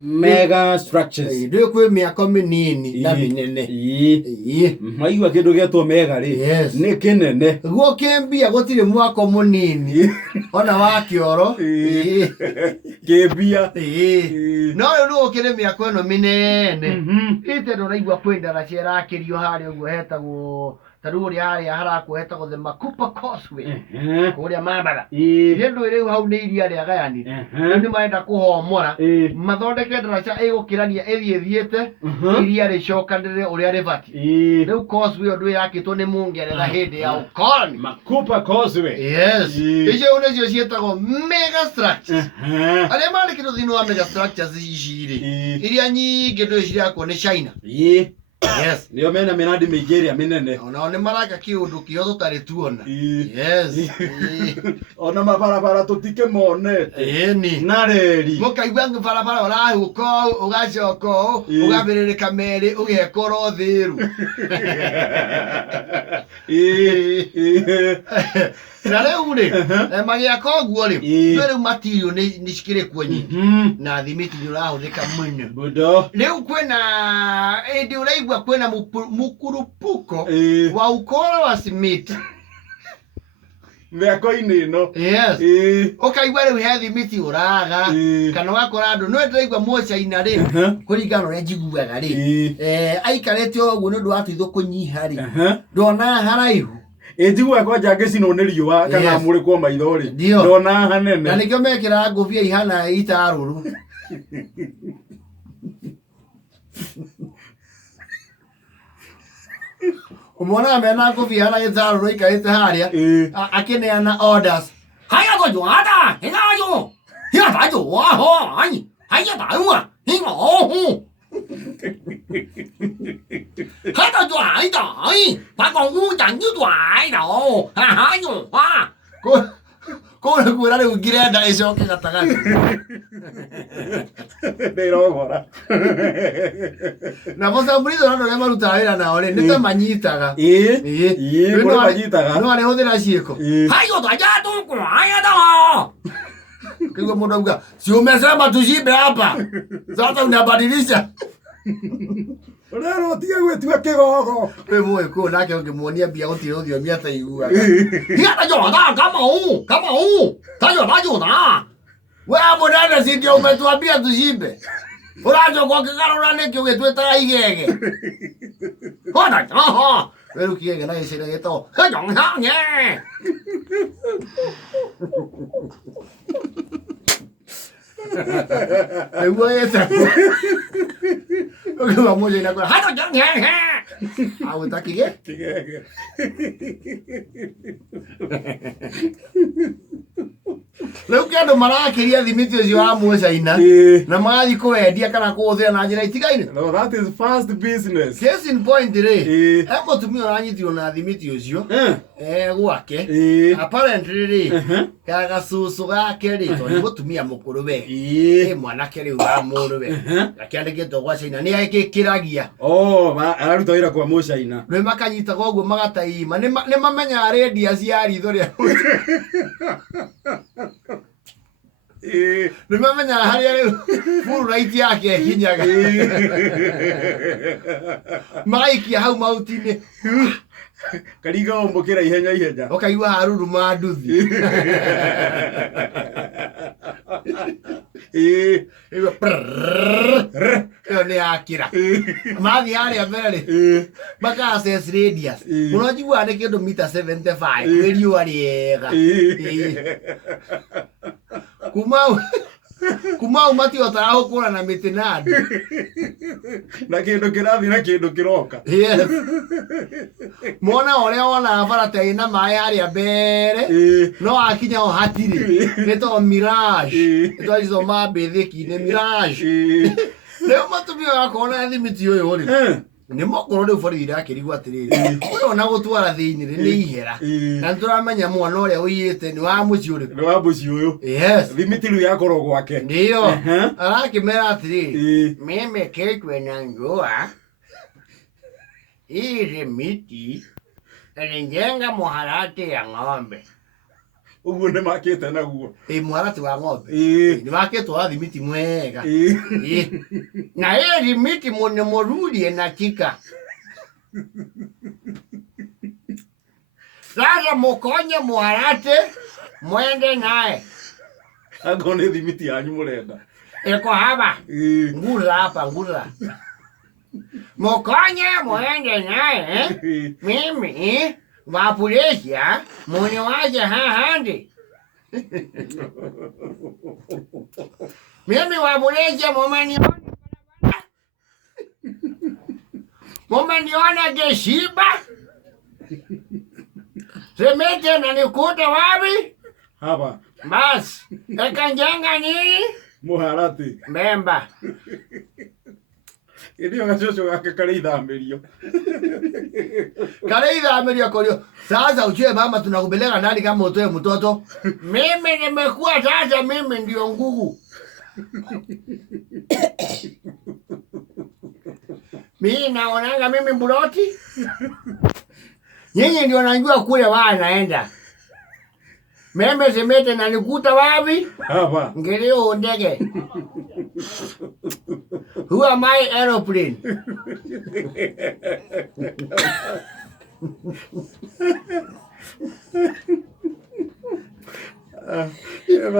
mega structures ndio kwe miako minini na minene maigua kindu getwo mega ri ni kinene guo kimbia gutire mwako munini ona wa kioro kimbia no yo kire miako eno minene ite ndo raigua kwenda na ciera kirio hari uguo hetagwo taruri hari haraku hetagwo the Makupa Causeway kuria mambaga ndu iri hau ni iria ria gayani ni marenda kuhomora mathondeke ndaraca igukirania ithiete iria ricokanire uria ribati riu Causeway ndu yakitwo ni mungeretha hindi ya ukoloni Makupa Causeway icio nicio cietagwo mega structures aria marikirwo thini wa mega structures iciri iria nyingi ndu cirakwo ni China yes ndio mena miradi migeria minene ona ni maraka kiundu kio tutari tuona yes ona mabarabara tutike monete ni na reri mukaigwa barabara urahuko ugacoko ugabiririka meri ugekoro thiru na leo ri magiaka guo ri riu material ni cikire kuo nyingi na thimiti ni urahuthika muno budo riu kwena ndi uraigwa kwena mukurupuko wa ukora wa simiti miako-ini ino yes ukaigwa riu he thimiti uraga kana wakora andu no ndiraigwa Mũchina ri kuringana uria njiguaga ri aikarete oguo ni ndu wa tuitho kunyiha ri ndona haraihu njigua kwa njangĩcinwo nĩ riũa kana mũrĩkwo maitho rĩ ndona hanene na nĩkĩo mekĩra ngũbia ihana itarũrũ umona mena ngũbia ihana itarũrũ ikarĩte harĩa akĩneana orders haya gojwada hinayo hiata jo waho ani haya dawa hingo hata jo ai dai ba con ngu chẳng như doai đâu ha ha yo ha cô là người đã được kia đại cho cái gạt tagati đây đó gọi na vosa mbrizo ndo lema rutaira na ole nita manyitaga no manyitaga no ale hodera cieko hayo to aja tu kwa haya da kigo mudoga si umesema tujibe hapa sasa unabadilisha Rero tiga gwetua kigogo we muwe ko nake ungemuonia bia utiro thio miata iguaga hiata joda kama tayo na we munene si ndio umetuambia tujibe urajo kwa kigarura niki ugitweta igege hona wewe kiege na isira geto kajong ha nye wewe esa Oke vamos a ir a comer. ¡Hado ya! ¡Ah, está aquí! Leo que ando marakiria thimiti ucio wa Mũchina na magathi kwendia kana kuthira na njira itigaine. No, that is fast business. Case in point ri mutumia uranyitirwo na thimiti ucio gwake apparently ri kaga susu gake ri to ni mutumia mukuru we mwanake ri wa muru we akiandikitwo gwa China ni agikiragia araruta wira kwa Mũchina no makanyitaga uguo magataima ni mamenya redia cia ritho ria nimemenya haria riu full right yake hinyaga maikia hau mautini kariga ombokera ihenya ukaigua haruru manduthi iyo ni akira mathi haria mbere ri maka access radius unajua ni kindu mita 75 riua riega kuma umati otara gukura na miti na andu na kindu kirathi na kindu kiroka yes mona oria wona barata ina mai haria mbere no akinya o hatiri neto mirage eto izo mabetheki ne mirage leo matumio akona thimiti uyu ri ni mokoro riu bori ira kirigwa atiriri ona gutwara thiini ni ihera na turamenya mwana uria uyite ni wa muci uyu yes thimiti riu yakorwo gwake ndio arakimera atiriri meme ketwe na ngoa ile miti inajenga muharati ya ng'ombe Uguo nĩ makĩte naguo. Mwarati wa ng'ombe. Nĩ makĩtwo thimiti mwega. Na thimiti mũne mũrurie na chika. Sasa mũkonye mwarati mwende naye. Angĩkorwo nĩ thimiti yanyu mũrenda. Eko hapa. Ngura hapa, ngura. Mũkonye mwende naye. Mimi wapulesia mwenye waje hahandi. Mimi wapulesia mumeniona geshiba. Semete na nikuta wapi? Hapa. Bas, ekanjenga nini? Muharati. Memba. Ndio gacoco gake kare ithamĩrio. Kare ithamĩrio kolio. Sasa ujue mama tunakupeleka ndani kama utoe mtoto. Mimi nimekuwa sasa mimi ndio ngugu. Mimi naonanga mimi mburoti. Nyinyi ndio najua kule wanaenda. Meme semete na nikuta wapi? Hapa. Ngiri ndege. Who am I aeroplane? Yeah,